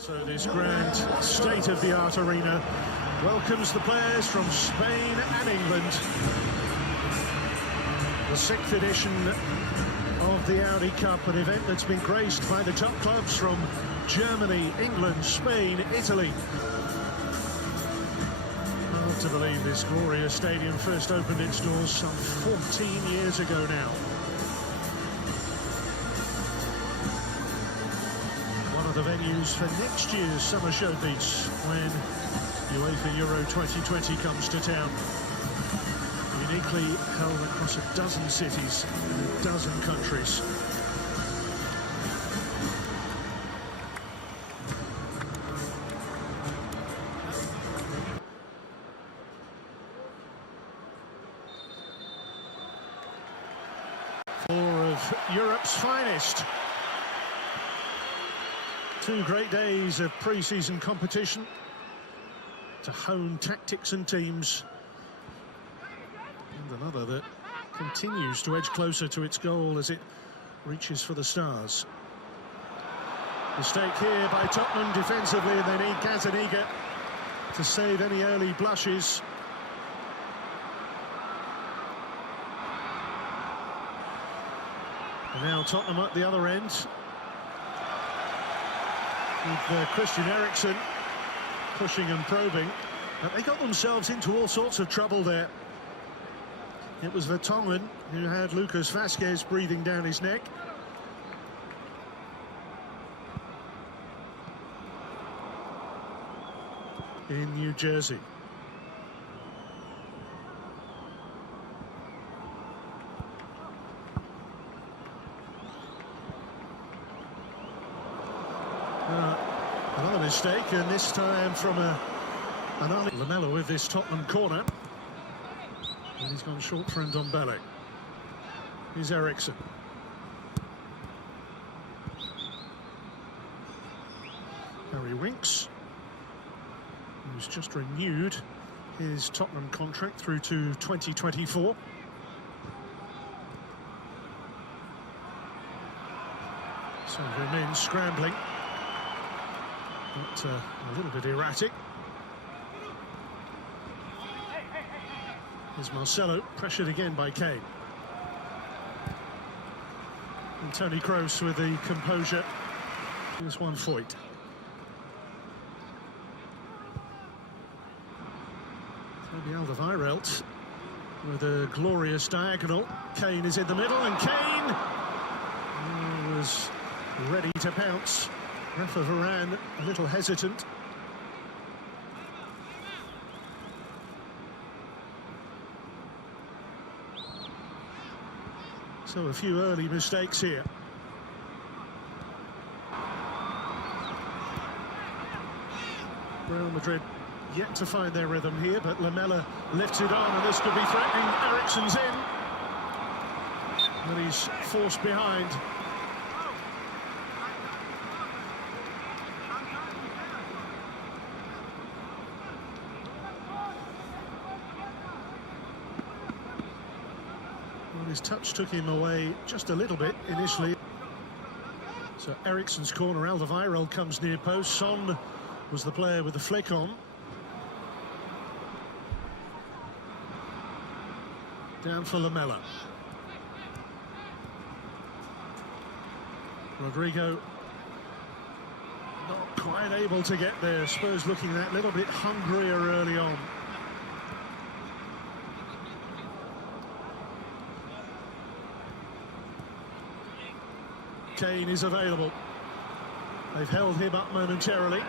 So this grand state-of-the-art arena welcomes the players from Spain and England. The 6th edition of the Audi Cup, an event that's been graced by the top clubs from Germany, England, Spain, Italy. Hard to believe this glorious stadium first opened its doors some 14 years ago now. The venues for next year's summer showpiece when UEFA Euro 2020 comes to town. Uniquely held across a dozen cities in a dozen countries. Four of Europe's finest. 2 great days of pre-season competition to hone tactics and teams, and another that continues to edge closer to its goal as it reaches for the stars. Mistake here by Tottenham defensively, and they need Gazaniga to save any early blushes. And now Tottenham at the other end, with Christian Eriksen pushing and probing. But they got themselves into all sorts of trouble there. It was Vertonghen who had Lucas Vazquez breathing down his neck. In New Jersey. Another mistake, and this time from an Lamella with this Tottenham corner. And he's gone short for Ndombele. Here's Eriksen. Harry Winks, who's just renewed his Tottenham contract through to 2024. So Vermin scrambling. But a little bit erratic. Here's Marcelo, pressured again by Kane. And Toni Kroos with the composure. Here's one Foyt. Toby Alderweireld with a glorious diagonal. Kane is in the middle, and Kane was ready to pounce. Rafa Varane a little hesitant. So a few early mistakes here. Real Madrid yet to find their rhythm here, but Lamella lifts it on, and this could be threatening. Eriksen's in, and he's forced behind. His touch took him away just a little bit initially. So Eriksen's corner, Alderweireld comes near post. Son was the player with the flick on. Down for Lamella. Rodrigo not quite able to get there. Spurs looking that little bit hungrier early on. Kane is available. They've held him up momentarily.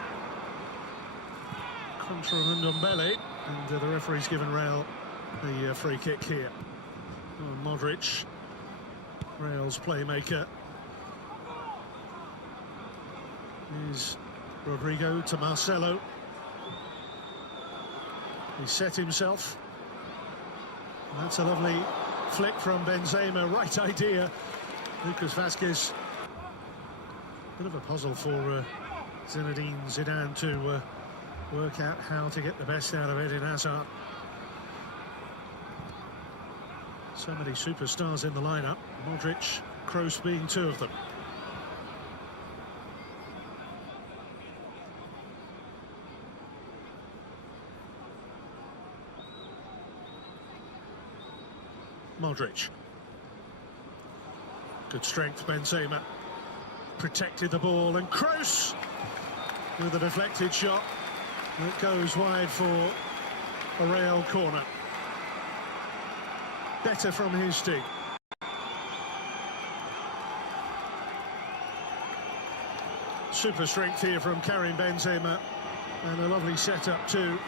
Contra Ndombele, and the referee's given Real the free kick here. Oh, Modric, Real's playmaker. Here's Rodrigo to Marcelo. He set himself. That's a lovely flick from Benzema. Right idea. Lucas Vazquez. Bit of a puzzle for Zinedine Zidane to work out how to get the best out of Eden Hazard. So many superstars in the lineup. Modric, Kroos being two of them. Modric. Good strength, Benzema. Protected the ball, and Kroos with a deflected shot that goes wide for a Real corner. Better from his team. Super strength here from Karim Benzema, and a lovely setup too.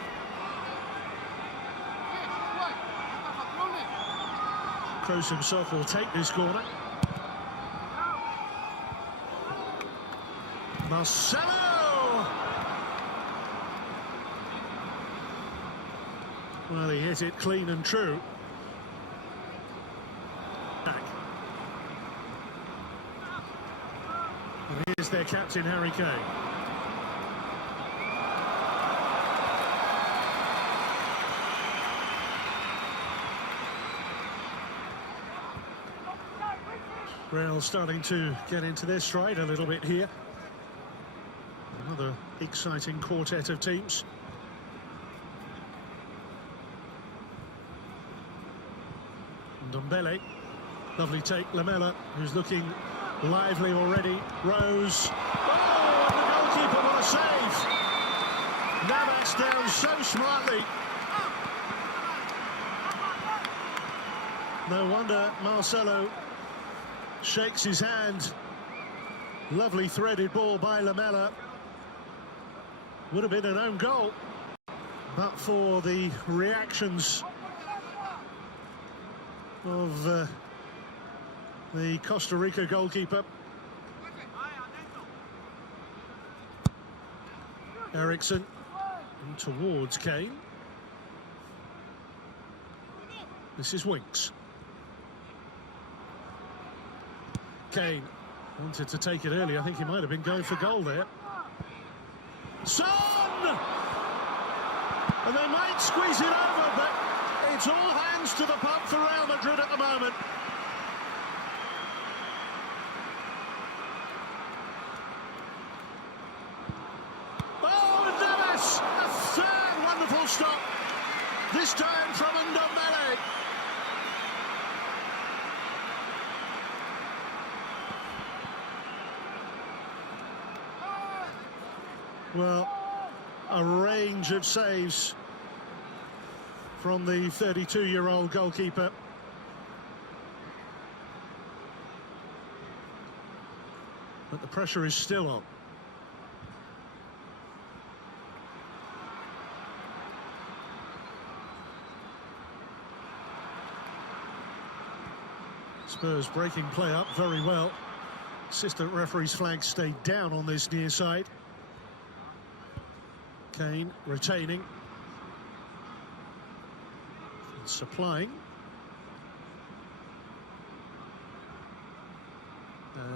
Kroos himself will take this corner. Marcelo! Well, he hit it clean and true. Back. And here's their captain, Harry Kane. Real starting to get into their stride a little bit here. Another exciting quartet of teams. Ndombele, lovely take. Lamela, who's looking lively already. Rose. Oh, and the goalkeeper, what a save! Navas down so smartly. No wonder Marcelo shakes his hand. Lovely threaded ball by Lamela. Would have been an own goal, but for the reactions of the Costa Rica goalkeeper. Eriksson towards Kane. This is Winks. Kane wanted to take it early. I think he might have been going for goal there. Son! And they might squeeze it over, but it's all hands to the pump for Real Madrid at the moment. Oh, Navas! A third wonderful stop. This time from Ndombele. Well, a range of saves from the 32-year-old goalkeeper. But the pressure is still on. Spurs breaking play up very well. Assistant referee's flag stayed down on this near side. Kane retaining. And supplying.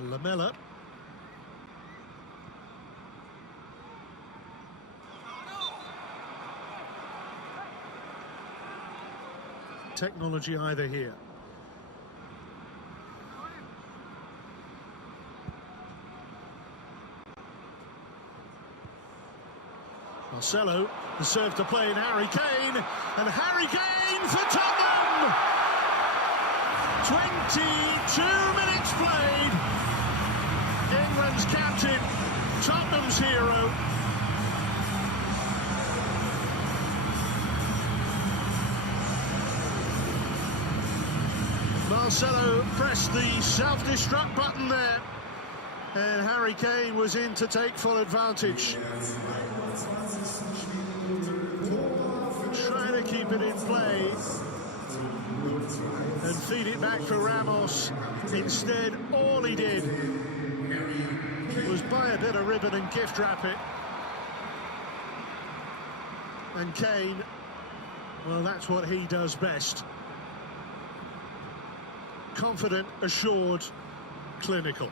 Lamela. Technology either here. Marcelo, the serve to play in Harry Kane, and Harry Kane for Tottenham! 22 minutes played. England's captain, Tottenham's hero. Marcelo pressed the self-destruct button there, and Harry Kane was in to take full advantage. Trying to keep it in play and feed it back for Ramos. Instead, all he did was buy a bit of ribbon and gift wrap it. And Kane, well, that's what he does best. Confident, assured, clinical.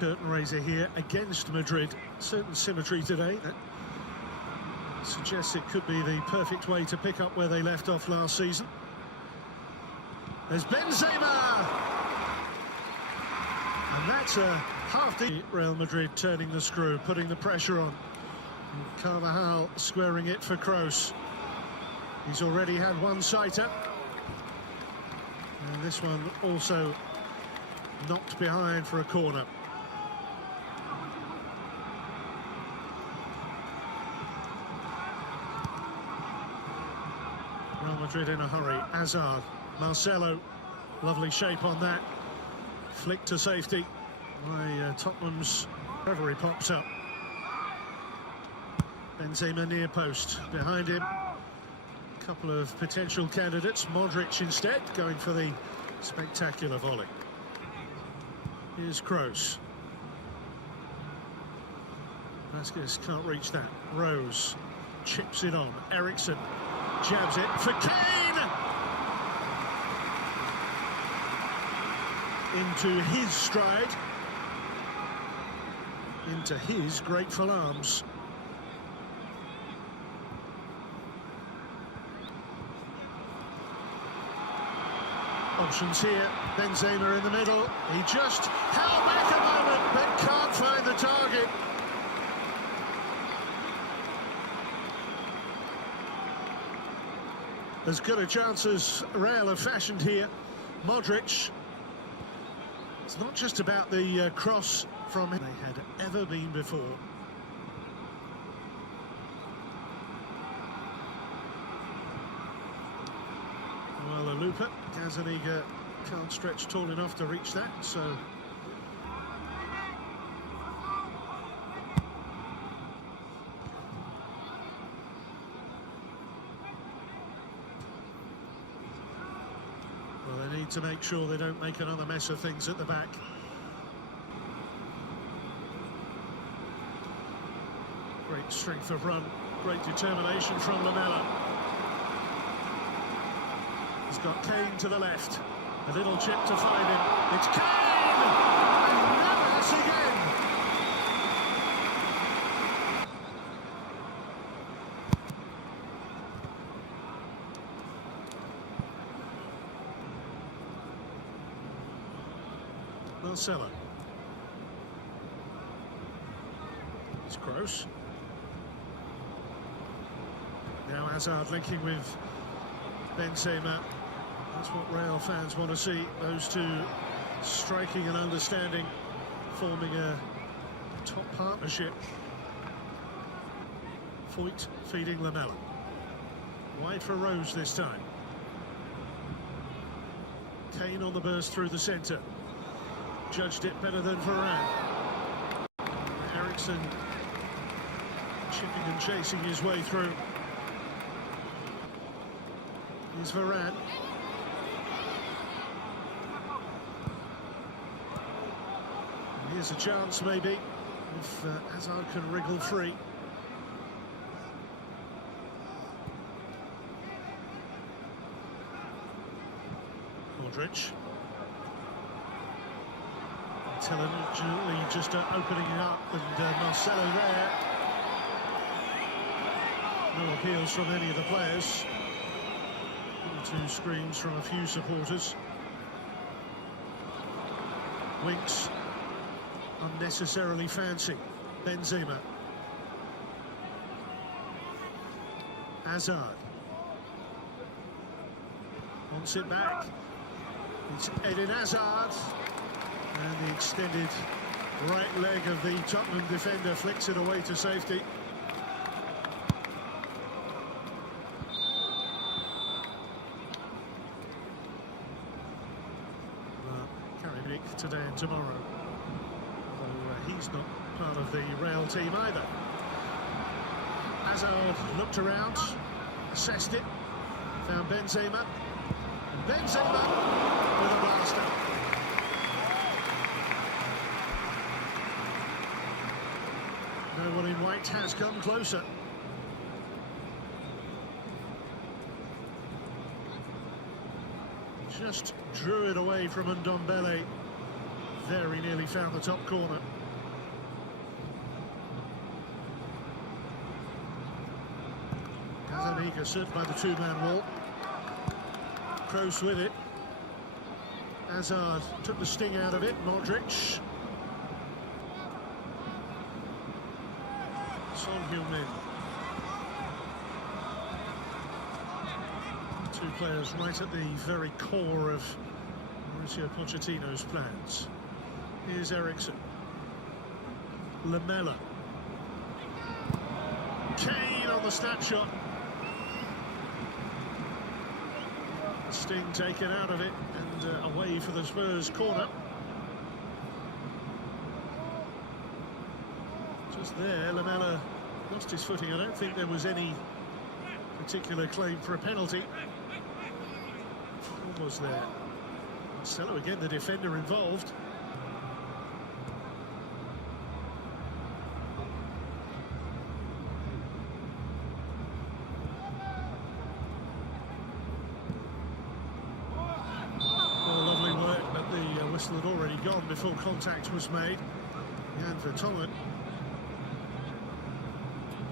Curtain raiser here against Madrid. Certain symmetry today that suggests it could be the perfect way to pick up where they left off last season. There's Benzema! And that's a half the Real Madrid turning the screw, putting the pressure on. Carvajal squaring it for Kroos. He's already had one sighter. And this one also knocked behind for a corner. Real Madrid in a hurry. Hazard, Marcelo, lovely shape on that. Flick to safety by Tottenham's. Wherever he pops up. Benzema near post, behind him. A couple of potential candidates. Modric instead, going for the spectacular volley. Here's Kroos. Vasquez can't reach that. Rose chips it on. Eriksen jabs it for Kane! Into his stride. Into his grateful arms. Options here. Benzema in the middle. He just held back a moment, but can't find the target. As good a chance as Real have fashioned here. Modric. It's not just about the cross from him they had ever been before. Well, a looper. Gazaniga can't stretch tall enough to reach that, so... Well, they need to make sure they don't make another mess of things at the back. Great strength of run, great determination from Lamela. He's got Kane to the left. A little chip to find him. It's Kane! And Navas again! Marcelo. It's Kroos. Now Hazard linking with Benzema. That's what Real fans want to see. Those two striking and understanding, forming a top partnership. Foyt feeding Lamela. Wide for Rose this time. Kane on the burst through the centre. Judged it better than Varane. Eriksen chipping and chasing his way through. Here's Varane. And here's a chance maybe if Hazard can wriggle free. Modric. Intelligently just opening it up, and Marcelo there. No appeals from any of the players. 2 screams from a few supporters. Winks unnecessarily fancy. Benzema. Hazard wants it back. It's Eden Hazard. And the extended right leg of the Tottenham defender flicks it away to safety. Karabakh today and tomorrow. Although he's not part of the Real team either. Hazard looked around, assessed it, found Benzema. And Benzema with a blaster. No one in white has come closer. Just drew it away from Ndombele. Very nearly found the top corner. Gazaniga served by the 2-man wall. Kroos with it. Hazard took the sting out of it. Modric. Son Heung-min. Two players right at the very core of Mauricio Pochettino's plans. Here's Eriksen. Lamela. Kane on the snapshot. Sting taken out of it and away for the Spurs corner. Just there, Lamela lost his footing. I don't think there was any particular claim for a penalty. Almost there. Marcelo again, the defender involved. Had already gone before contact was made. Jan Vertonghen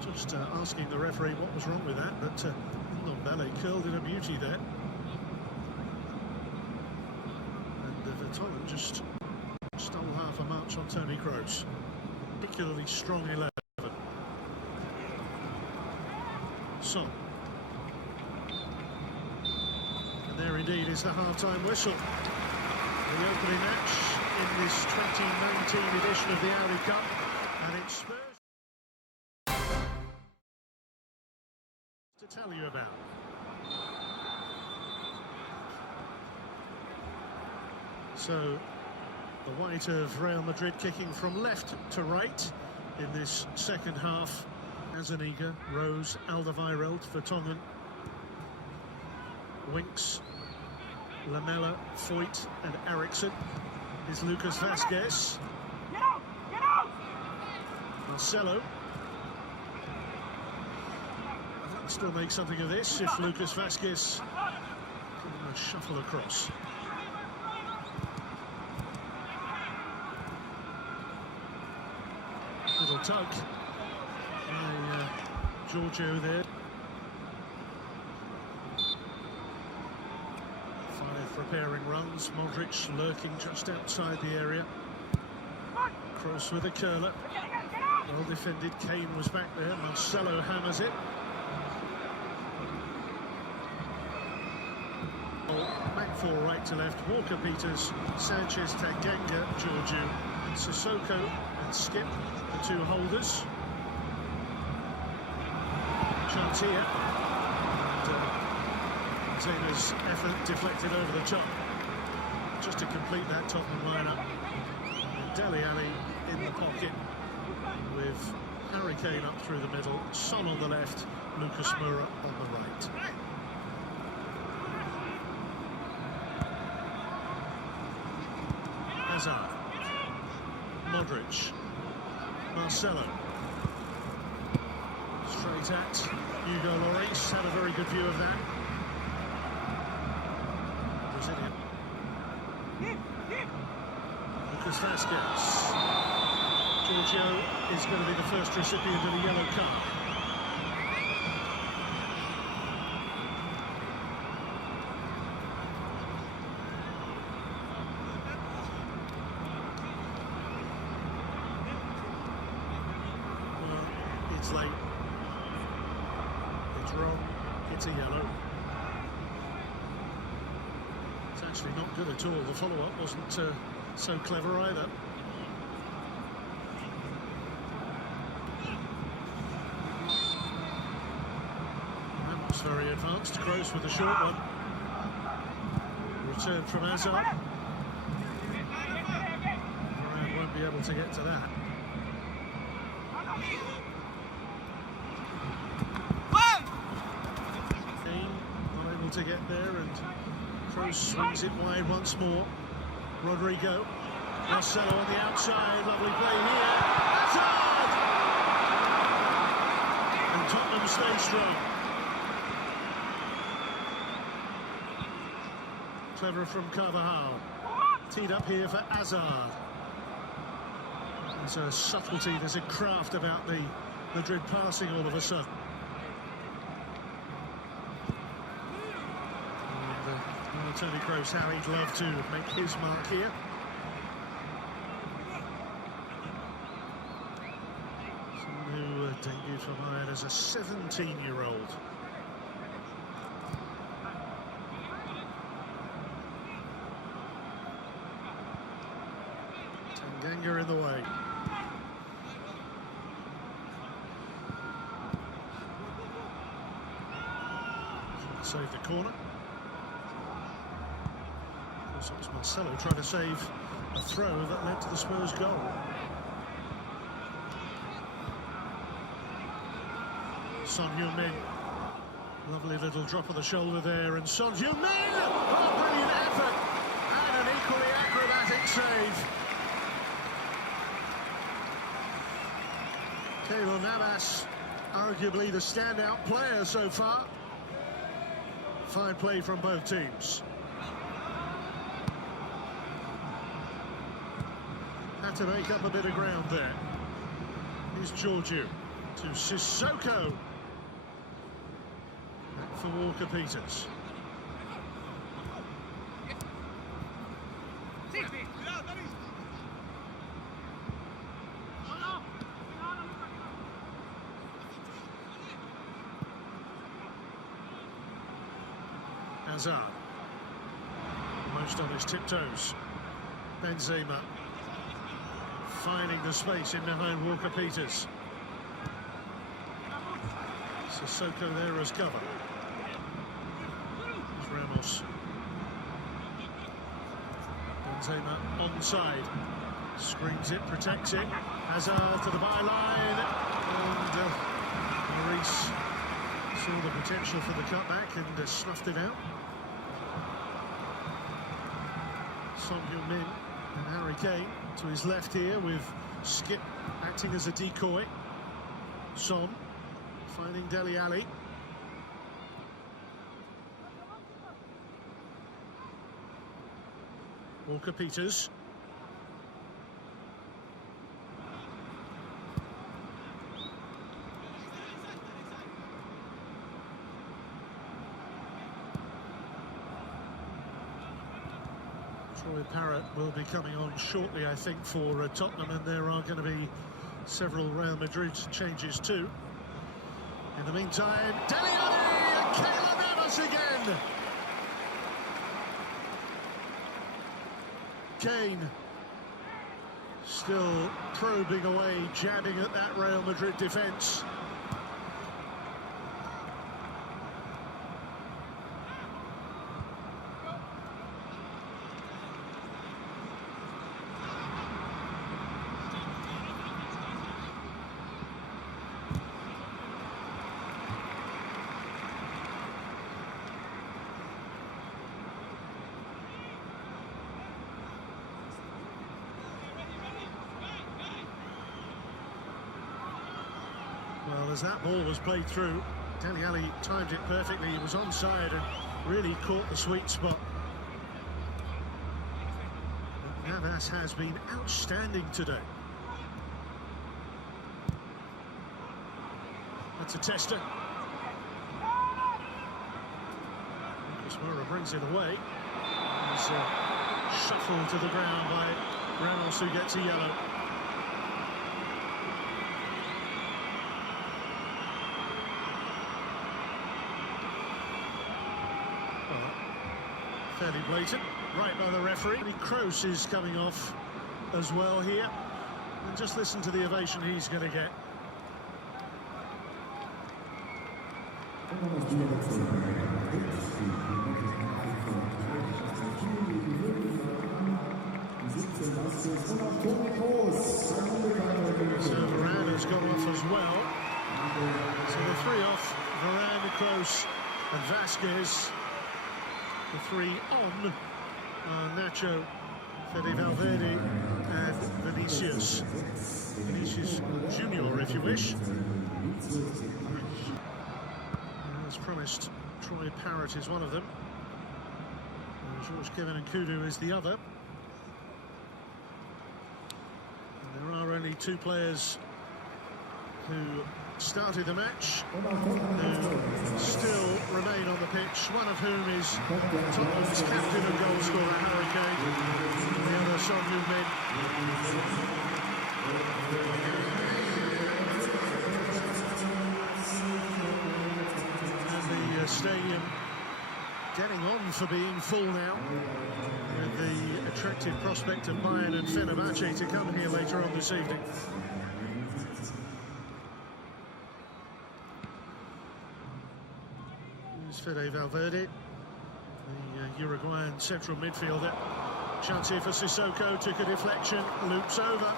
just asking the referee what was wrong with that, but Ndombele curled in a beauty there. And Vertonghen just stole half a march on Toni Kroos. Particularly strong 11. Son. And there indeed is the half-time whistle. The opening match in this 2019 edition of the Audi Cup, and it's Spurs to tell you about. So, the white of Real Madrid kicking from left to right in this second half. Azaniga, Rose, Alderweireld, Vertonghen, Winks, Lamela, Foyt and Eriksen. Is Lucas Vazquez. Get out! Get out! Marcelo. Still make something of this if Lucas Vazquez can shuffle across. Little tug by Giorgio there. Preparing runs, Modric lurking just outside the area. Cross with a curler. Well defended, Kane was back there, Marcelo hammers it. Back four, right to left, Walker Peters, Sanchez, Tanganga, Giorgio, and Sissoko and Skip, the two holders. Chance here. Benzema's effort deflected over the top, just to complete that Tottenham lineup. And Dele Alli in the pocket, with Harry Kane up through the middle, Son on the left, Lucas Moura on the right. Hazard, Modric, Marcelo, straight at Hugo Lloris, had a very good view of that. Lucas Vazquez. Giorgio is going to be the first recipient of a yellow card. Well, it's late. It's wrong. It's a yellow. It's actually not good at all. The follow-up wasn't so clever either. That was very advanced. Kroos with a short one. Return from Hazard. Moran won't be able to get to that. Kane not able to get there, and Kroos swings it wide once more. Rodrigo, Marcelo on the outside, lovely play here. Hazard! And Tottenham stay strong. Clever from Carvajal. Teed up here for Hazard. There's a subtlety, there's a craft about the Madrid passing all of a sudden. Toni Kroos, how he'd love to make his mark here. Someone who Debuted for Bayern as a 17-year-old. Tanganga in the way. Save the corner. Of course, it was Marcelo trying to save a throw that led to the Spurs goal. Son Heung-min, lovely little drop of the shoulder there, and Son Heung-min, oh, brilliant effort, and an equally acrobatic save. Keylor Navas, arguably the standout player so far. Fine play from both teams. Had to make up a bit of ground there. Here's Georgiou to Sissoko. Back for Walker-Peters. Hazard, almost on his tiptoes. Benzema finding the space in behind Walker-Peters. Sissoko there as cover. There's Ramos. Benzema onside. Screens it, protects it. Hazard to the byline. And Maurice saw the potential for the cutback and sloughed it out. Son Heung-min and Harry Kane to his left here, with Skip acting as a decoy. Son finding Dele Alli. Walker-Peters. Troy Parrott will be coming on shortly, I think, for Tottenham, and there are going to be several Real Madrid changes too. In the meantime, Dele Alli and Keylor Navas again. Kane still probing away, jabbing at that Real Madrid defence. Well, as that ball was played through, Dele Alli timed it perfectly. He was onside and really caught the sweet spot. But Navas has been outstanding today. That's a tester. Mora brings it away. He's shuffled to the ground by Ramos, who gets a yellow. Fairly blatant, right by the referee. Kroos is coming off as well here. And just listen to the ovation he's going to get. So Varane has gone off as well. So the three off, Varane, Kroos and Vasquez. The three on Nacho, Fede Valverde and Vinicius. Vinicius Junior, if you wish. As promised, Troy Parrott is one of them. And George Kevin Nkudu is the other. And there are only two players who started the match, who still remain on the pitch, one of whom is Tottenham's captain and goal scorer Harry Kane, and the other Son Heung-min. stadium getting on for being full now, with the attractive prospect of Bayern and Fenerbahce to come here later on this evening. Here's Fede Valverde, the Uruguayan central midfielder. Chance here for Sissoko, took a deflection, loops over.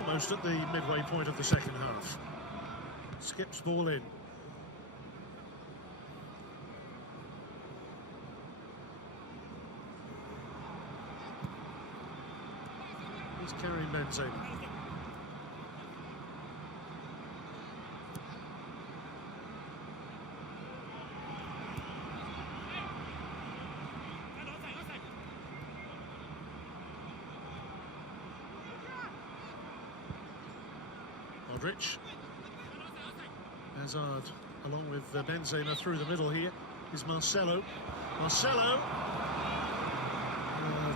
Almost at the midway point of the second half. Skips ball in. He's carrying Benzema. Modric. Hazard along with Benzema through the middle here is Marcelo. Marcelo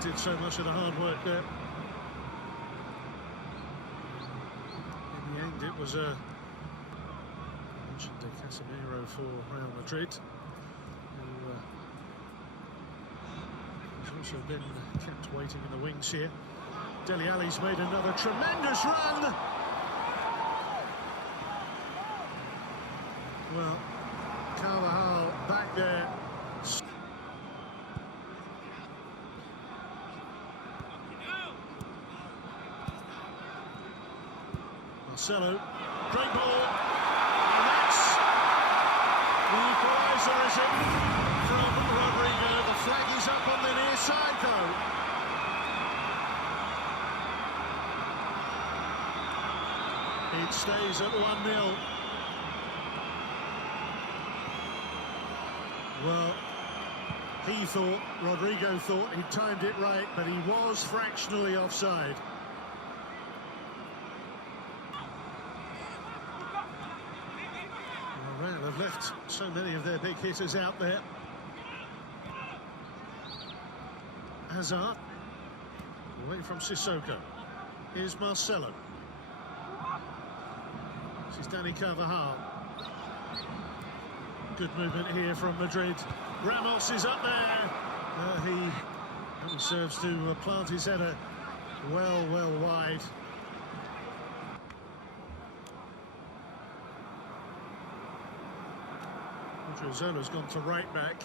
did so much of the hard work there. In the end it was a mentioned Casemiro for Real Madrid, who has also been kept waiting in the wings here. Dele Alli's made another tremendous run. Well, Carvajal back there. Marcelo, great ball, and that's the equaliser, is it, from Rodrigo. The flag is up on the near side, though. It stays at 1-0. Well, Rodrigo thought he'd timed it right, but he was fractionally offside. Well, Real have left so many of their big hitters out there. Hazard, away from Sissoko. Here's Marcelo. This is Dani Carvajal. Good movement here from Madrid. Ramos is up there. He serves to plant his header well wide. Zola's gone to right back.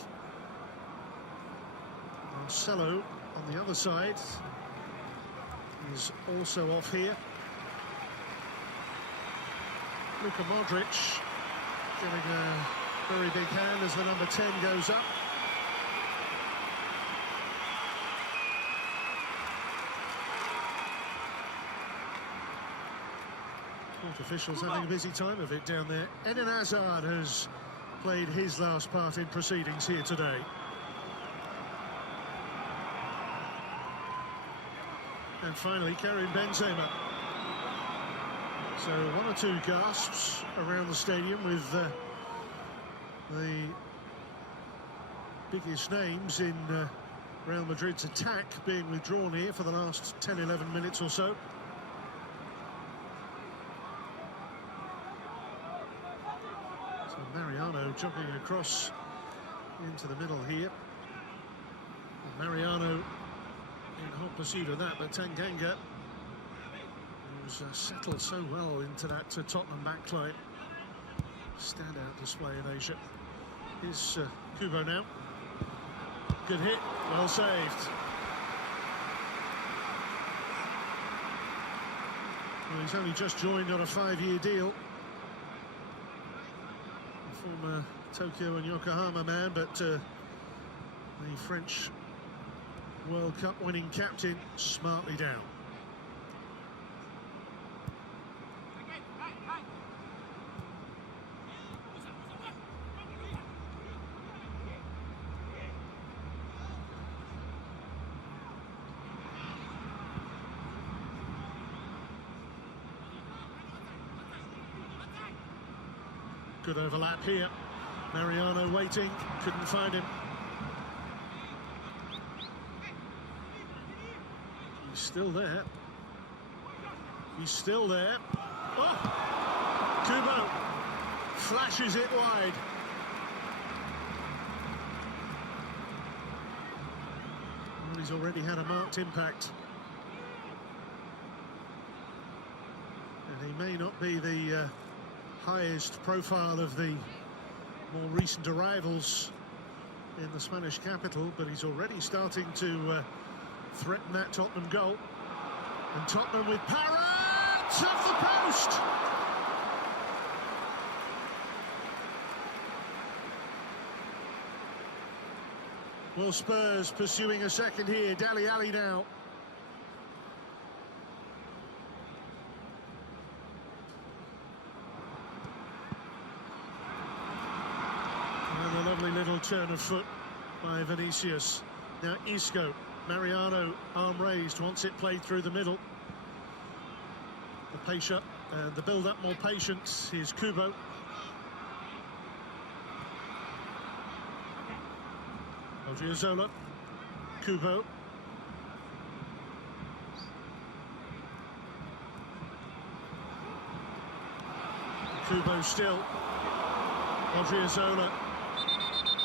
Marcelo on the other side is also off here. Luka Modric getting a very big hand as the number 10 goes up. Court officials having a busy time of it down there. Eden Hazard has played his last part in proceedings here today. And finally, Karim Benzema. So one or two gasps around the stadium with the biggest names in Real Madrid's attack being withdrawn here for the last 10-11 minutes or so. So Mariano jumping across into the middle here. And Mariano in hot pursuit of that, but Tanganga, who's settled so well into that Tottenham backline. Standout display in Asia. Here's Kubo now. Good hit, well saved. Well, he's only just joined on a 5-year deal. A former Tokyo and Yokohama man, but the French World Cup winning captain smartly down. Good overlap here. Mariano waiting, couldn't find him. He's still there. He's still there. Oh! Kubo flashes it wide. Well, he's already had a marked impact. And he may not be the highest profile of the more recent arrivals in the Spanish capital, but he's already starting to threaten that Tottenham goal. And Tottenham with Parrott off the post! Well, Spurs pursuing a second here. Dele Alli now. And a lovely little turn of foot by Vinicius. Now Isco. Mariano, arm raised, wants it played through the middle. The pace up and the build-up more patience. Here's Kubo. Odriozola. Kubo. Kubo still. Odriozola.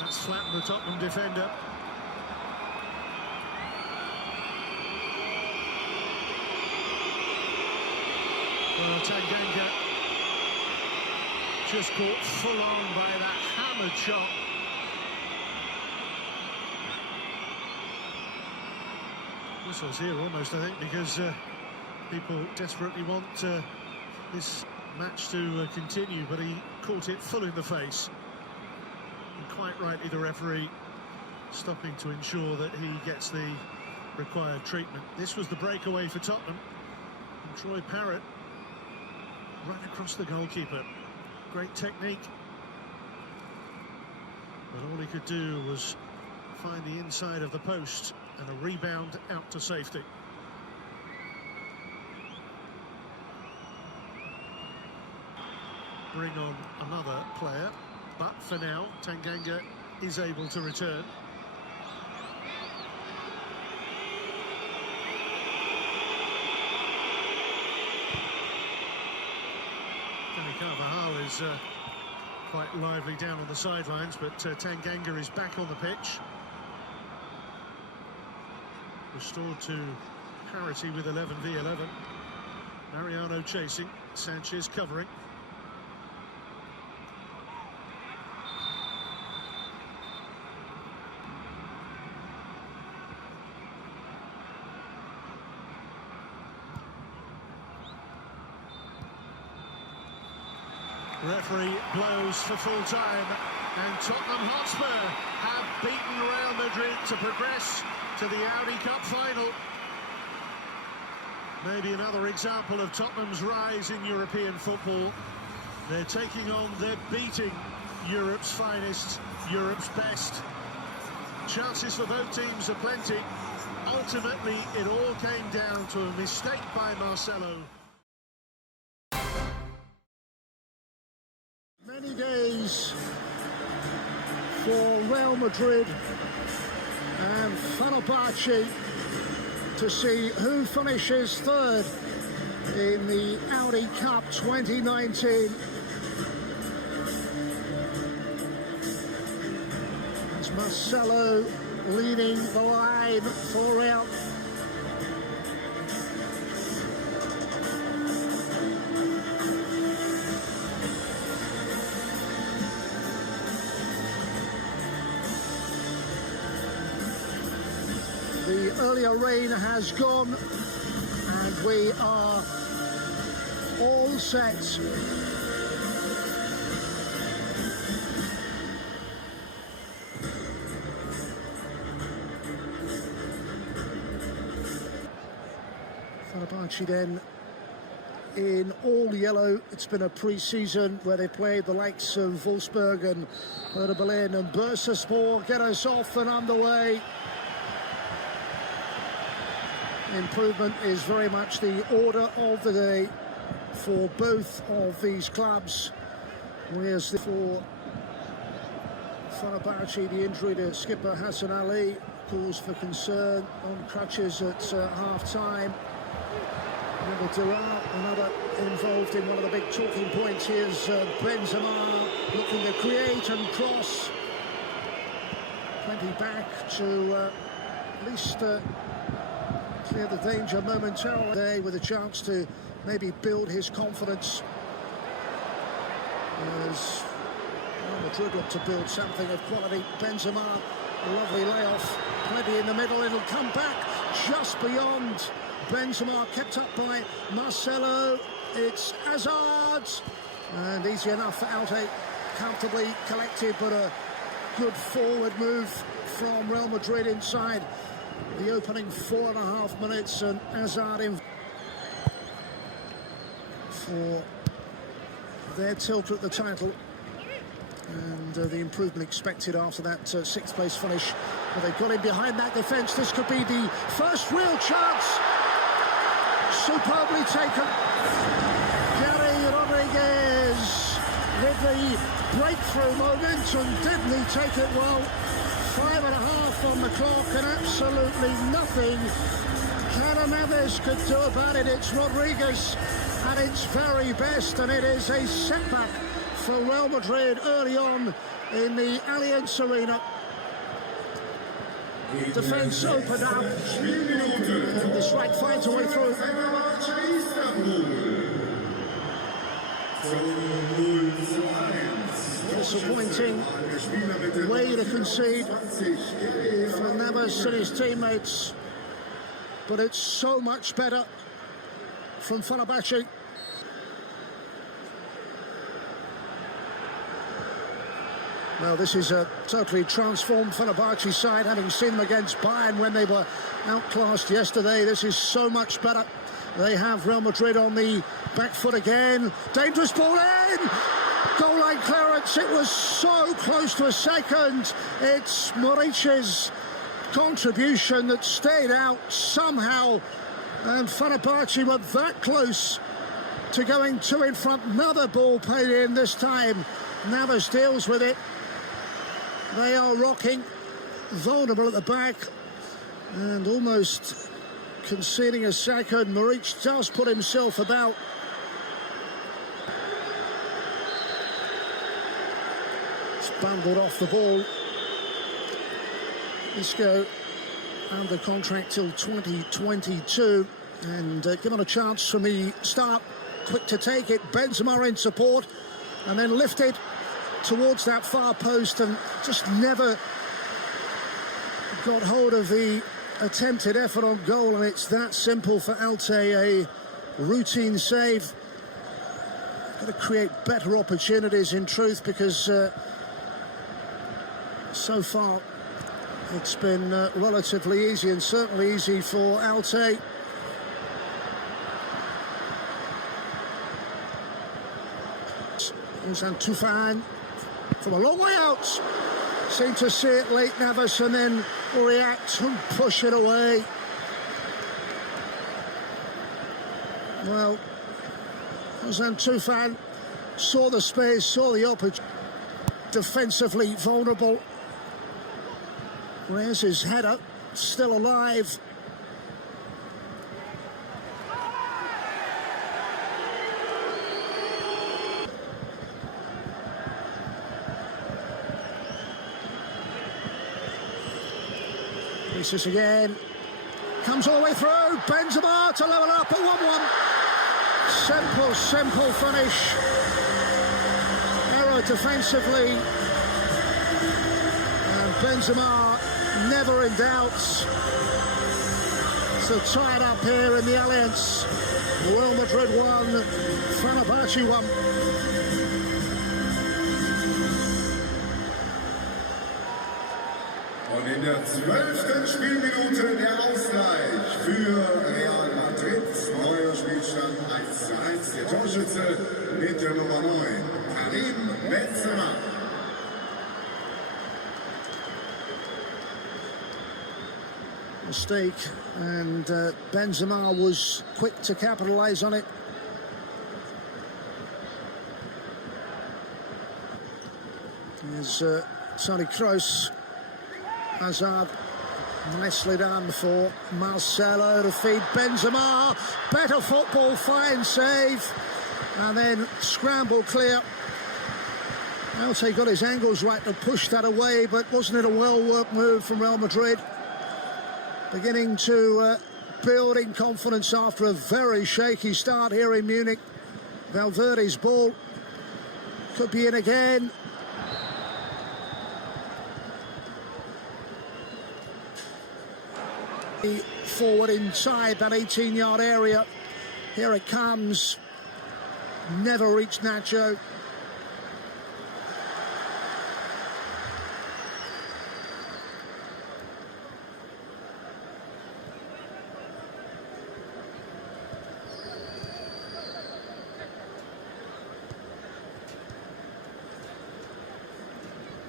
That's flattened the Tottenham defender. Well, Tanganga just caught full on by that hammered shot. Whistles here almost, I think, because people desperately want this match to continue, but he caught it full in the face. And quite rightly, the referee stopping to ensure that he gets the required treatment. This was the breakaway for Tottenham. And Troy Parrott right across the goalkeeper. Great technique. But all he could do was find the inside of the post and a rebound out to safety. Bring on another player, but for now, Tanganga is able to return. Carvajal is quite lively down on the sidelines, but Tanganga is back on the pitch. Restored to parity with 11 v 11. Mariano chasing, Sanchez covering. Referee blows for full time, and Tottenham Hotspur have beaten Real Madrid to progress to the Audi Cup final. Maybe another example of Tottenham's rise in European football. They're taking on, they're beating Europe's finest, Europe's best. Chances for both teams are plenty. Ultimately, it all came down to a mistake by Marcelo. Many days for Real Madrid and Fenerbahce to see who finishes third in the Audi Cup 2019. It's Marcelo leading the line for Real. The earlier rain has gone and we are all set. Fenerbahce then in all yellow. It's been a pre-season where they played the likes of Wolfsburg and Hertha Berlin, and Bursaspor get us off and underway. Improvement is very much the order of the day for both of these clubs. Whereas for Fenerbahce, the injury to skipper Hassan Ali cause for concern, on crutches at half-time. And Durant, another involved in one of the big talking points. Here's Benzema looking to create and cross. Plenty back to at least clear the danger momentarily, with a chance to maybe build his confidence. As Real Madrid look to build something of quality. Benzema, lovely layoff, plenty in the middle. It'll come back just beyond. Benzema kept up by Marcelo. It's Hazard, and easy enough for Alte. Comfortably collected, but a good forward move from Real Madrid inside the opening 4.5 minutes, and Hazard in for their tilt at the title, and the improvement expected after that sixth place finish. But they've got him behind that defence. This could be the first real chance. Superbly taken. Gary Rodriguez with the breakthrough moment, and didn't he take it well? 5.5 on the clock, and absolutely nothing Neves could do about it. It's Rodriguez at its very best, and it is a setback for Real Madrid early on in the Allianz Arena. Defence opened up, and the strike finds a way through. Disappointing way to concede for Neves and his teammates, but it's so much better from Fenerbahce. Well, this is a totally transformed Fenerbahce side, having seen them against Bayern when they were outclassed yesterday. This is so much better. They have Real Madrid on the back foot again. Dangerous ball in! Goal line clearance. It was so close to a second. It's Morich's contribution that stayed out somehow, and Fenerbahce were that close to going two in front. Another ball paid in this time. Navas deals with it. They are rocking, vulnerable at the back, and almost conceding a second. Morich does put himself about. It's bundled off the ball. Isco under contract till 2022, and given a chance from the start, quick to take it. Benzema in support, and then lifted towards that far post, and just never got hold of the attempted effort on goal. And it's that simple for Alte, a routine save. Got to create better opportunities in truth, because so far it's been relatively easy, and certainly easy for Alte. Tufan from a long way out. Seemed to see it late, Navas, and then react and push it away. Well, Tufan saw the space, saw the opportunity. Defensively vulnerable. Where's his header? Still alive. This again. Comes all the way through. Benzema to level up at 1-1. Simple finish. Error defensively. And Benzema never in doubt. So tied up here in the Allianz. Real Madrid 1, Fenerbahce 1. Und in der 12. Spielminute der Ausgleich für Real Madrid. Neuer Spielstand 1:1. Der Torschütze mit der Nummer 9, Karim Benzema. Mistake, and Benzema was quick to capitalise on it. Here's Toni Kroos. Hazard Nicely done for Marcelo to feed Benzema. Better football, fine save. And then scramble clear. Alte got his angles right to push that away, but wasn't it a well-worked move from Real Madrid? Beginning to build in confidence after a very shaky start here in Munich. Valverde's ball could be in again. Forward inside that 18-yard area. Here it comes. Never reached Nacho.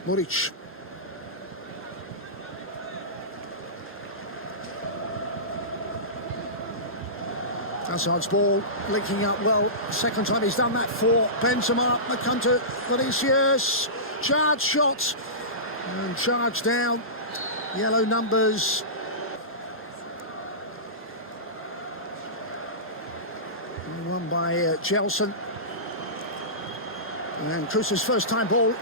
Muric. Hazard's ball linking up well. Second time he's done that for Benzema. They come to Vinicius. Charge shot. And charge down. Yellow numbers. Won by Gelson. And Cruz's first time ball.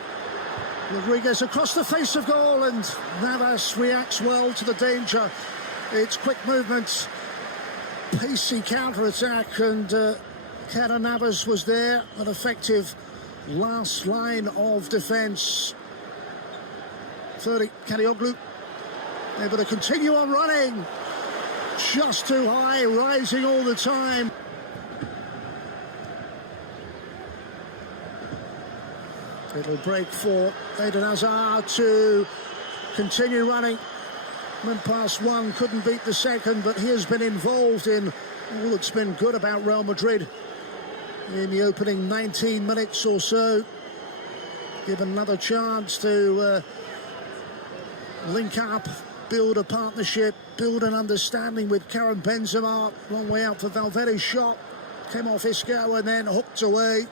Rodriguez across the face of goal, and Navas reacts well to the danger. It's quick movements, pacey counter-attack, and Keylor Navas was there, an effective last line of defence. 30, Kadioglu able to continue on running, just too high, rising all the time. It'll break for Eden Hazard to continue running. Went past one, couldn't beat the second, but he has been involved in all that's been good about Real Madrid in the opening 19 minutes or so. Given another chance to link up, build a partnership, build an understanding with Karim Benzema. Long way out for Valverde's shot. Came off Isco and then hooked away.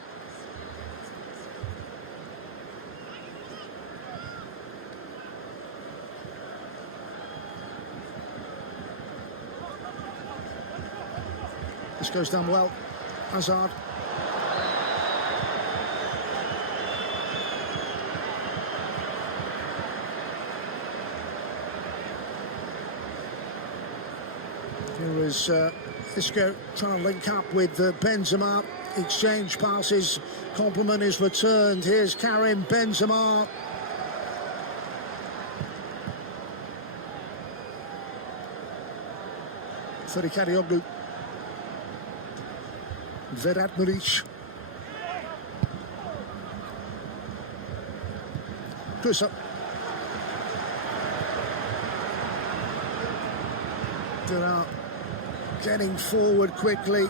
This goes down well. Hazard. Here is Isco trying to link up with Benzema. Exchange passes. Compliment is returned. Here's Karim Benzema. Kadioglu. Vedat Muric. Close up. They're getting forward quickly.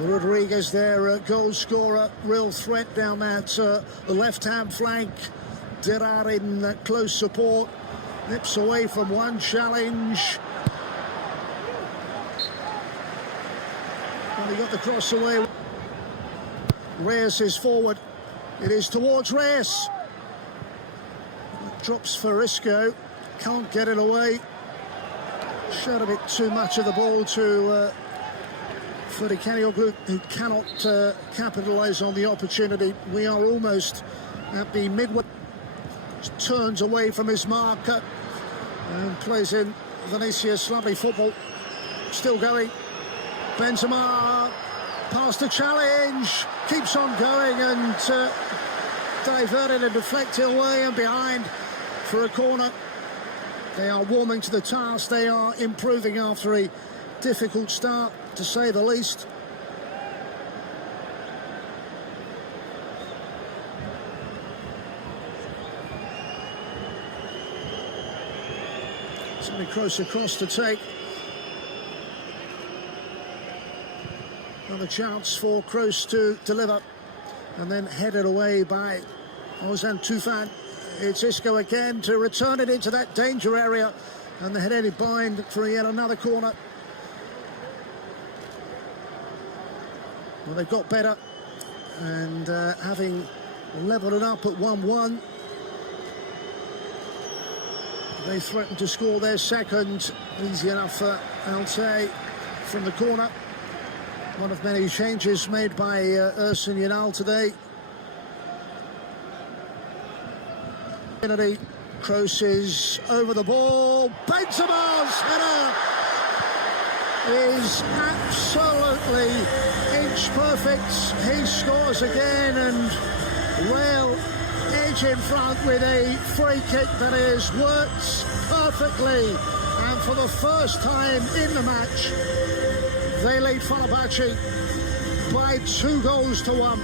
Rodriguez there, goal scorer, real threat down that the left-hand flank. Dirar in close support, nips away from one challenge. He got the cross away. Reyes is forward. It is towards Reyes. Drops for Isco. Can't get it away. Showed a bit too much of the ball to Kadioglu, who cannot capitalise on the opportunity. We are almost at the midway. Turns away from his marker and plays in Vinicius. Lovely football. Still going. Benzema past the challenge, keeps on going and diverted and deflected away and behind for a corner. They are warming to the task. They are improving after a difficult start, to say the least. Somebody close across to take. Another chance for Kroos to deliver, and then headed away by Ozan Tufan. It's Isco again to return it into that danger area, and the head-headed bind for yet another corner. Well, they've got better, and having levelled it up at 1-1, They threatened to score their second. Easy enough for Alte from the corner. One of many changes made by Ersin Yanal today. Kennedy crosses over the ball. Benzema's header is absolutely inch perfect. He scores again, and Real edge in front with a free kick that is worked perfectly. And for the first time in the match, they lead Fenerbahce by 2-1.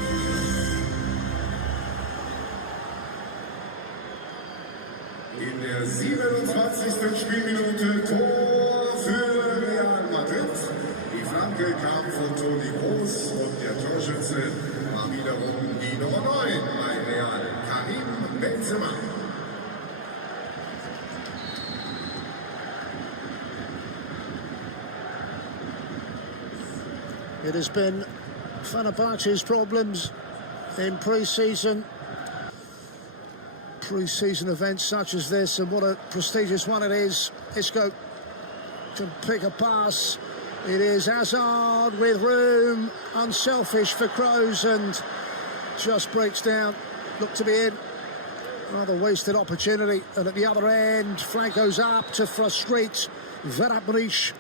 In der 27. Spielminute Tor für Real Madrid. Die Flanke kam von Toni Kroos und der Torschütze war wiederum die Nummer 9 bei Real, Karim Benzema. It has been Fenerbahce's problems in pre-season events such as this, and what a prestigious one it is. Isco can pick a pass. It is Hazard with room, unselfish for Kroos, and just breaks down. Looked to be in. Rather wasted opportunity. And at the other end, flag goes up to frustrate Verapnich.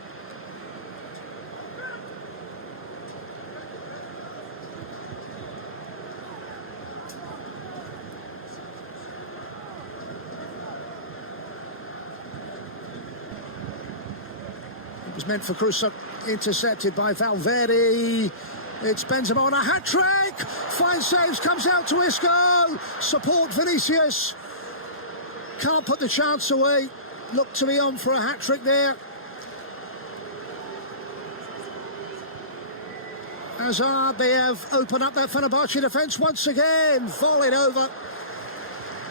Was meant for Crusoe, intercepted by Valverde. It's Benzema on a hat-trick. Fine saves, comes out to Isco. Support Vinicius. Can't put the chance away. Looked to be on for a hat-trick there. Hazard, they have opened up that Fenerbahce defence once again. Volleyed over.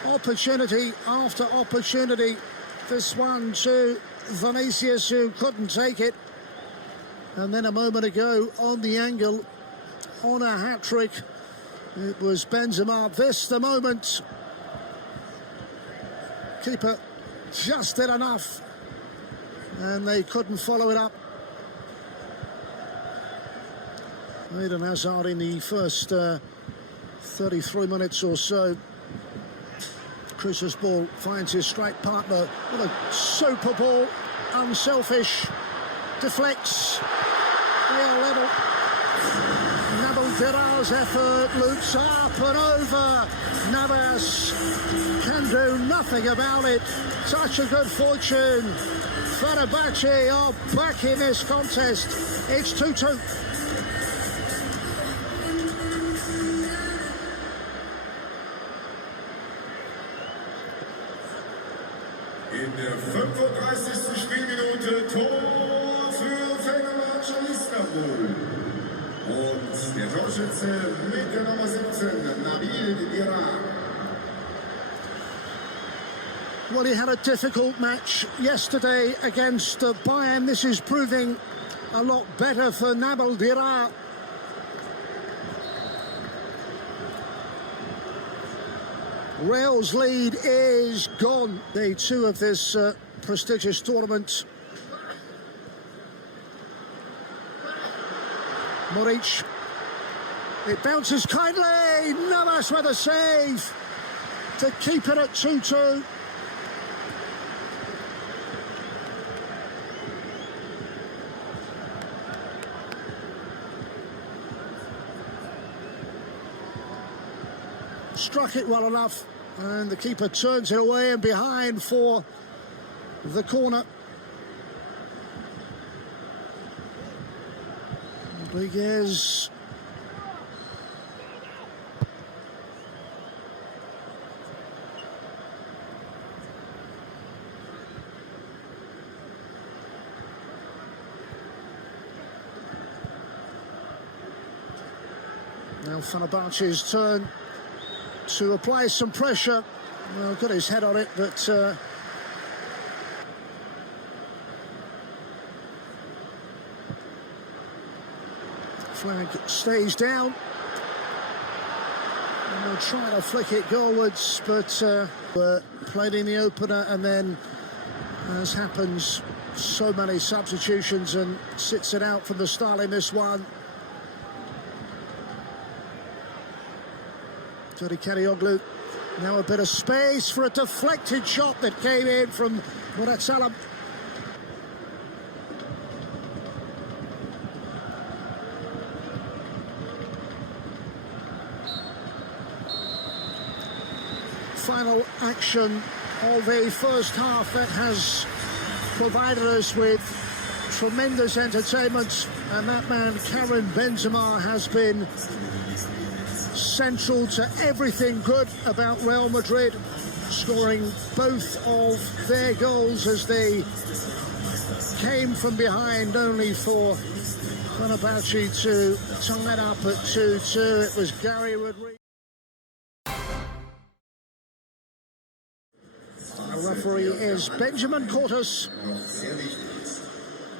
Opportunity after opportunity. This one to Vinicius, who couldn't take it. And then a moment ago, on the angle, on a hat-trick, it was Benzema. This, the moment. Keeper just did enough, and they couldn't follow it up. Eden Hazard in the first 33 minutes or so. Crusoe's ball finds his strike partner. What a super ball, unselfish, deflects. They are level. Nabil Dira's effort loops up and over. Navas can do nothing about it. Such a good fortune. Fenerbahce are back in this contest. It's 2-2. In der 35. Spielminute Tor für Fenerbahce Istanbul. Und der Torschütze mit der Nummer 17, Nabil Dira. Well, he had a difficult match yesterday against Bayern. This is proving a lot better for Nabil Dira. Real's lead is gone. Day 2 of this prestigious tournament. Moric. It bounces kindly. Navas with a save to keep it at 2-2. Struck it well enough, and the keeper turns it away and behind for the corner. Rodriguez. Now Fenerbahce's turn to apply some pressure. Well, got his head on it, but flag stays down. And they'll try to flick it goalwards, but played in the opener and then as happens, so many substitutions, and sits it out from the start in this one. Jody Karioglu, now a bit of space for a deflected shot that came in from Muratsalam. Final action of the first half that has provided us with tremendous entertainment, and that man Karim Benzema has been central to everything good about Real Madrid, scoring both of their goals as they came from behind, only for Fenerbahce to tie it up at 2-2. It was Gary Rodriguez. The referee is Benjamin Cortes,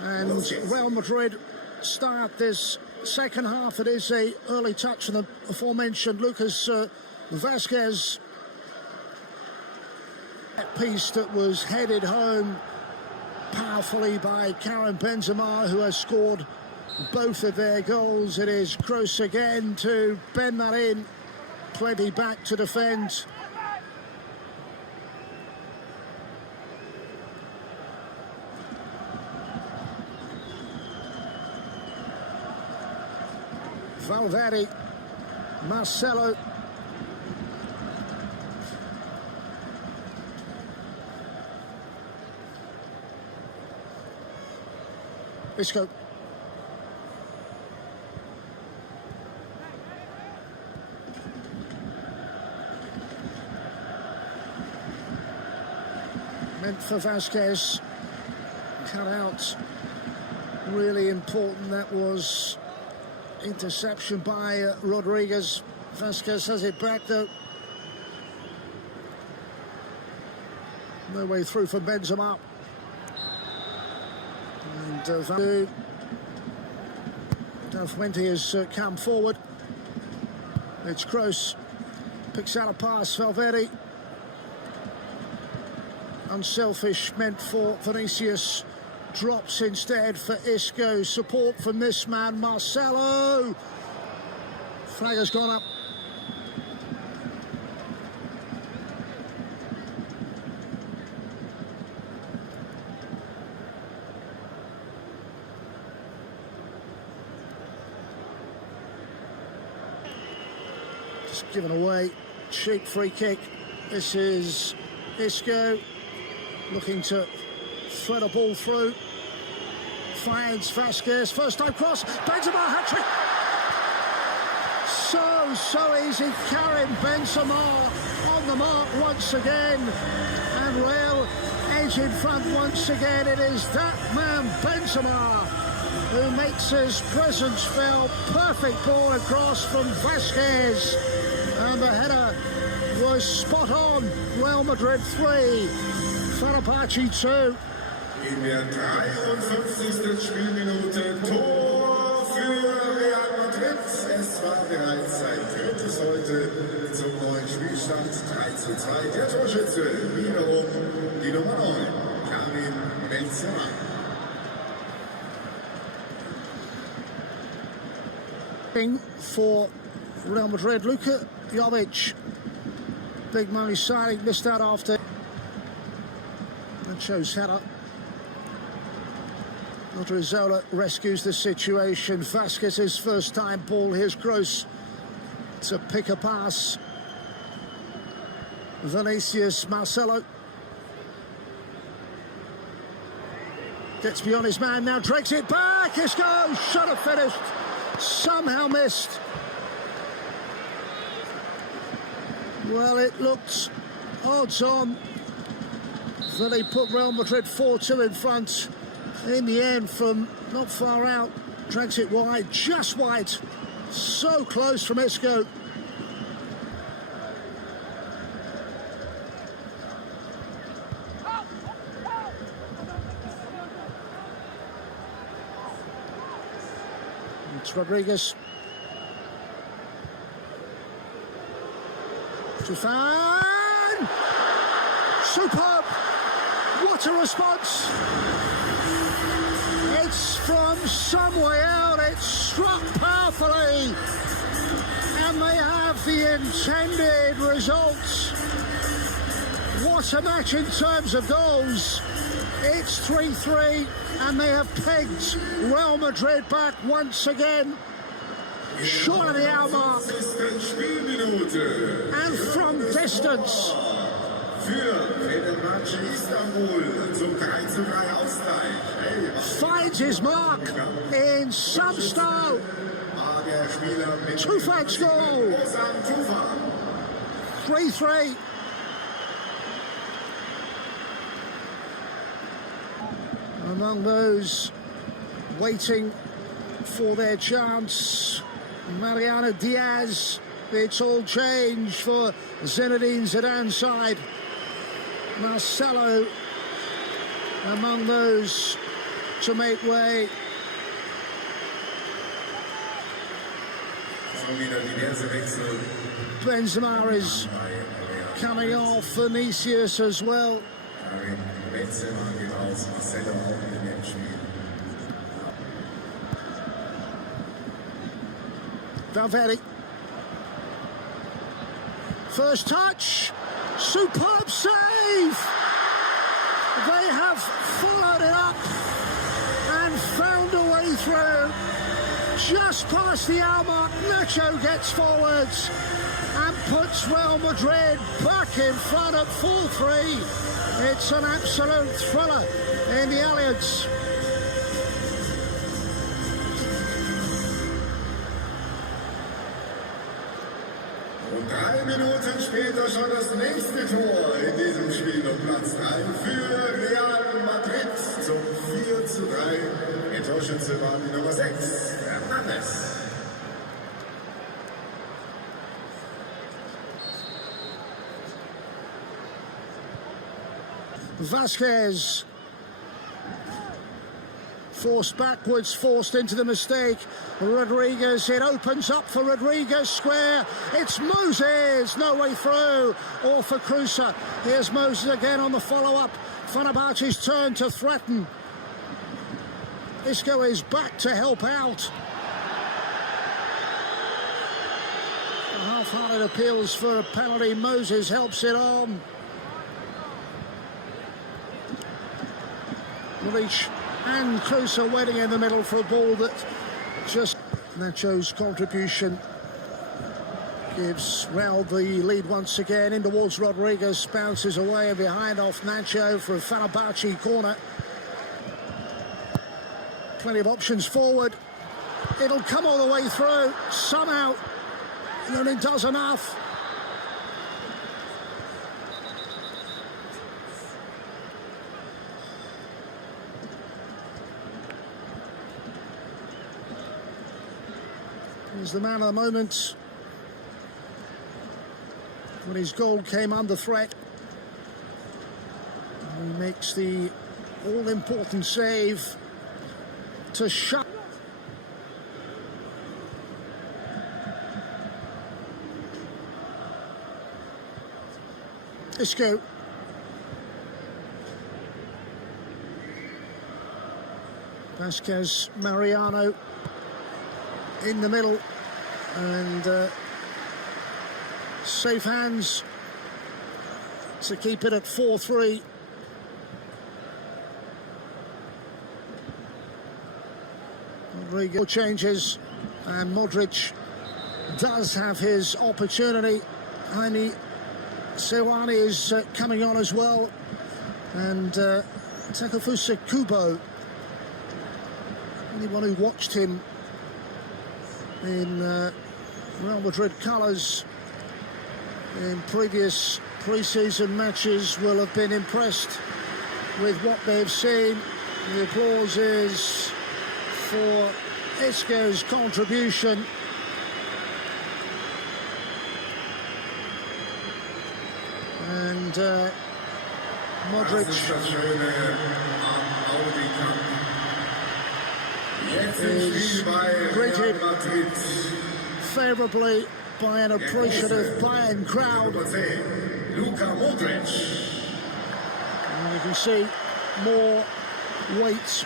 and Real Madrid start this second half. It is a early touch on the aforementioned Lucas Vazquez piece that was headed home powerfully by Karim Benzema, who has scored both of their goals. It is Kroos again to bend that in, plenty back to defend. Valverde, Marcelo, Isco, meant for Vazquez, cut out, really important. That was interception by Rodriguez. Vazquez has it back though. No way through for Benzema. And Del Fuente has come forward. It's Kroos. Picks out a pass, Valverde. Unselfish, meant for Vinicius. Drops instead for Isco. Support from this man, Marcelo. Flag has gone up. Just given away. Cheap free kick. This is Isco looking to thread a ball through. Finds Vazquez, first time cross, Benzema hat-trick. So easy. Karim Benzema on the mark once again, and Real edge in front once again. It is that man Benzema who makes his presence felt. Perfect ball across from Vazquez, and the header was spot on. Real Madrid 3, Fenerbahce 2. In der 53. Spielminute Tor für Real Madrid. Es war bereits sein drittes heute zum neuen Spielstand 3:2. Der Torschütze wiederum die Nummer 9, Karim Benzema. For Real Madrid, Luka Jovic, big money signing, missed out after. That shows header. Odriozola rescues the situation. Vazquez's first time ball. Here's Kroos to pick a pass. Vinicius, Marcelo gets beyond his man, now drags it back. Isco, should have finished, somehow missed. Well, it looked odds on that he put Real Madrid 4-2 in front. In the end, from not far out, drags it wide, just wide. So close from Isco. It's Rodriguez. Stefan! Superb! What What a response! It's from somewhere out. It's struck powerfully. And they have the intended results. What a match in terms of goals. It's 3-3, and they have pegged Real Madrid back once again. Short of the hour mark. And from distance. Finds his mark in some style. Two-fans goal. 3-3. Among those waiting for their chance, Mariano Diaz. It's all changed for Zinedine Zidane's side. Marcelo among those to make way. Benzema is coming off, Vinicius as well. Valverde. First touch. Superb save. They have followed it up and found a way through. Just past the hour mark, Nacho gets forwards and puts Real Madrid back in front at 4-3. It's an absolute thriller in the Allianz. Und 3 Minuten später schon das nächste Tor in diesem Spiel und Platz ein für Real Madrid zum 4-3. Der Torschütze war die Nummer 6, Hernandez. Vasquez. Forced backwards, forced into the mistake. Rodriguez, it opens up for Rodriguez square. It's Moses, no way through. Or for Cruza. Here's Moses again on the follow-up. Fenerbahce's turn to threaten. Isco is back to help out. Half-hearted appeals for a penalty. Moses helps it on. Reach. And Cruza waiting in the middle for a ball that just... Nacho's contribution gives Real the lead once again. In towards Rodriguez, bounces away and behind off Nacho for a Fenerbahce corner. Plenty of options forward. It'll come all the way through, somehow. And it does enough. He's the man of the moment when his goal came under threat. He makes the all-important save to shut. Isco. Vasquez, Mariano in the middle, and safe hands to keep it at 4-3. Rodrigo changes, and Modric does have his opportunity. Jaime Sewani is coming on as well, and Takefusa Kubo, anyone who watched him in Real Madrid colours in previous pre-season matches will have been impressed with what they've seen. The applause is for Isco's contribution. And Modric is greeted favourably by an appreciative Bayern crowd. And you can see more wait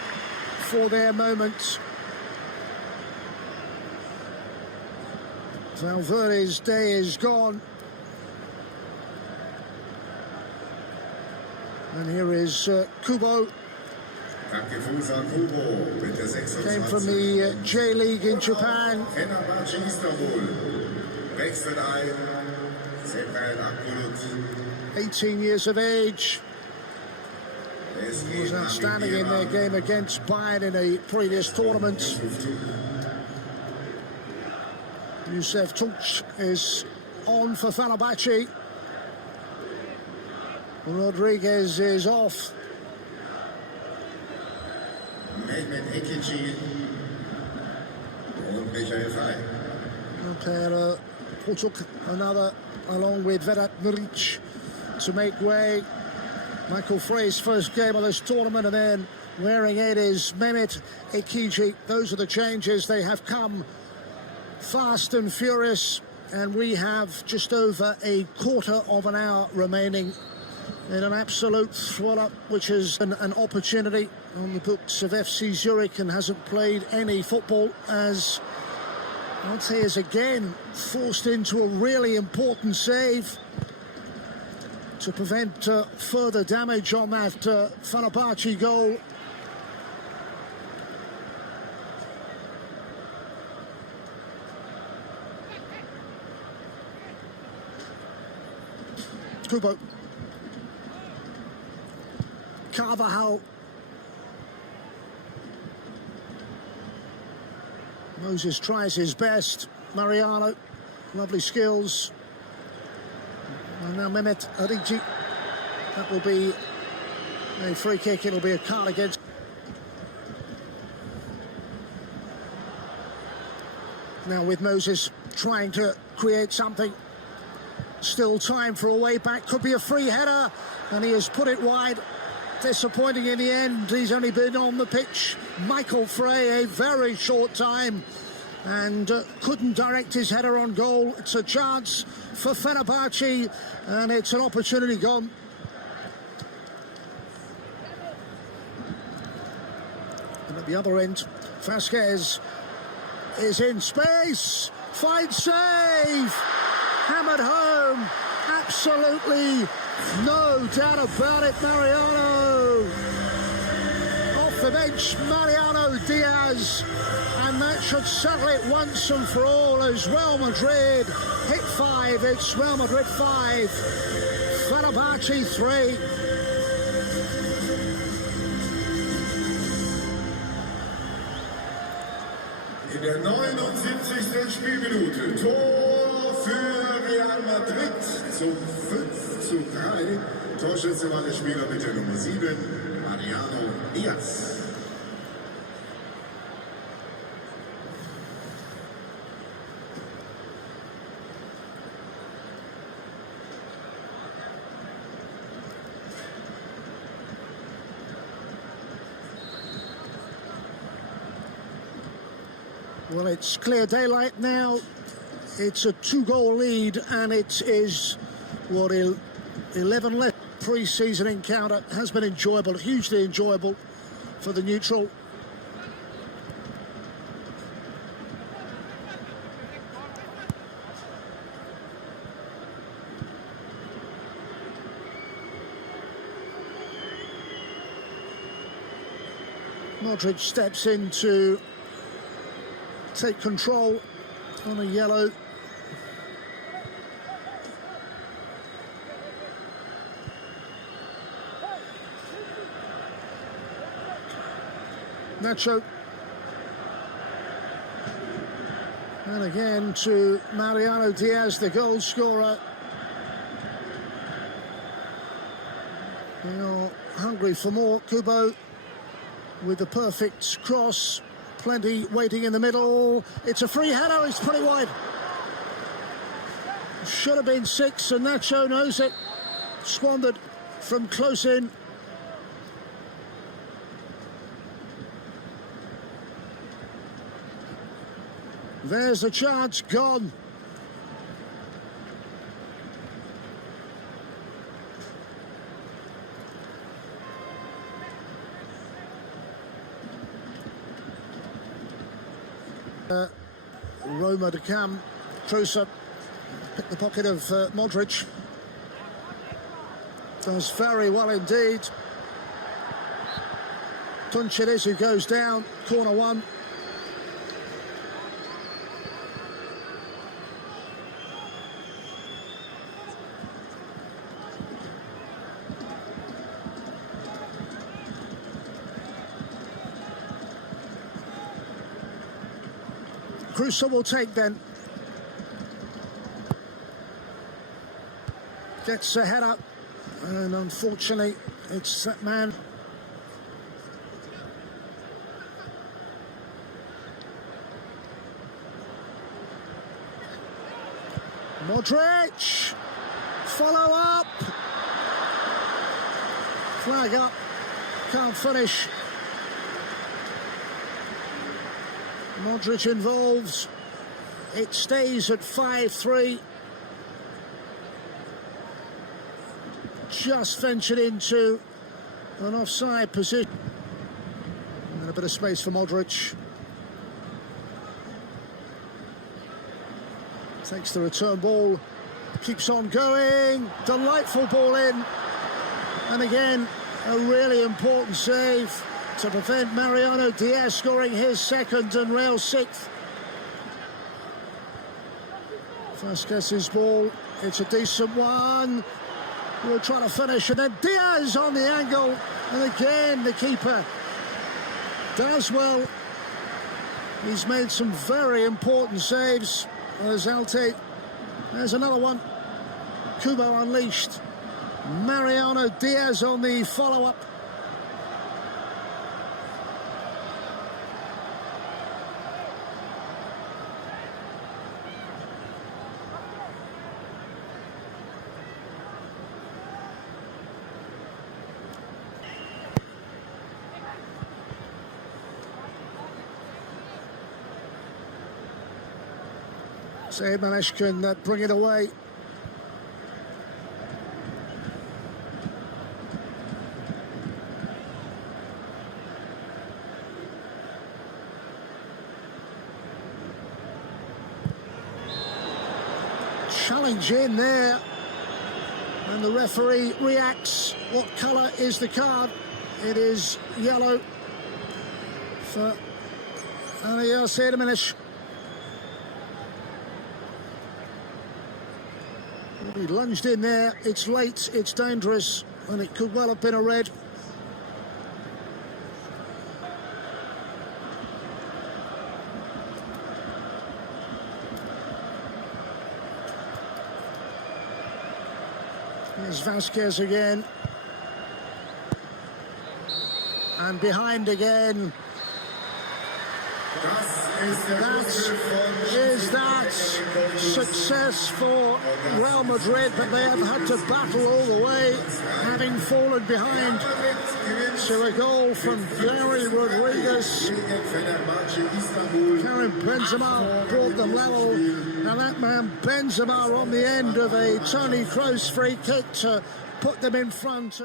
for their moment. Valverde's day is gone. And here is Kubo. Came from the J-League in Japan. 18 years of age. He was outstanding in their game against Bayern in a previous tournament. Youssef Tunç is on for Fenerbahçe. Rodriguez is off. Okay, took another along with Vedat Muric to make way. Michael Frey's first game of this tournament, and then wearing it is Mehmet Ekiji. Those are the changes. They have come fast and furious, and we have just over a quarter of an hour remaining in an absolute throw-up, which is an opportunity on the books of FC Zurich and hasn't played any football, as Ante is again forced into a really important save to prevent further damage on that Fenerbahçe goal. Kubo. Carvajal. Moses tries his best. Mariano, lovely skills. And now Mehmet Arigi. That will be a free kick. It'll be a card against. Now with Moses trying to create something. Still time for a way back. Could be a free header. And he has put it wide. Disappointing in the end. He's only been on the pitch. Michael Frey, a very short time, and couldn't direct his header on goal. It's a chance for Fenerbahçe, and it's an opportunity gone. And at the other end, Vasquez is in space. Fine save. Hammered home. Absolutely no doubt about it, Mariano. Off the bench, Mariano Diaz. And that should settle it once and for all as Real Madrid hit 5. It's Real Madrid 5, Fenerbahçe 3. In der 79. Spielminute Tor für Real Madrid zum 5:3. Torschütze war der Spieler mit der Nummer 7, Mariano Diaz. Well, it's clear daylight now. It's a 2-goal lead, and it is, what, 11 left. Pre-season encounter has been enjoyable, hugely enjoyable for the neutral. Modric steps in to take control on a yellow. Nacho. And again to Mariano Diaz, the goal scorer. They are hungry for more. Kubo with the perfect cross. Plenty waiting in the middle. It's a free header. He's put it wide. Should have been 6, and Nacho knows it. Squandered from close in. There's a chance gone. Roma to come. Trusa pick the pocket of Modric. Does very well indeed. Tunchelis who goes down, corner one. Crusoe will take then. Gets a head up, and unfortunately it's that man. Modric! Follow up! Flag up, can't finish. Modric involves. It stays at 5-3. Just ventured into an offside position. And a bit of space for Modric. Takes the return ball. Keeps on going. Delightful ball in. And again, a really important save to prevent Mariano Diaz scoring his second and Real sixth. Vasquez's ball, it's a decent one. We'll try to finish, and then Diaz on the angle. And again, the keeper does well. He's made some very important saves. There's Alte. There's another one. Kubo unleashed. Mariano Diaz on the follow-up. Manesh can bring it away. Challenge in there, and the referee reacts. What colour is the card? It is yellow for Manesh. He lunged in there, it's late, it's dangerous, and it could well have been a red. Here's Vasquez again. And behind again. That success for Real Madrid, but they have had to battle all the way, having fallen behind to a goal from Gary Rodriguez. Karim Benzema brought them level. Now that man Benzema on the end of a Toni Kroos free kick to put them in front.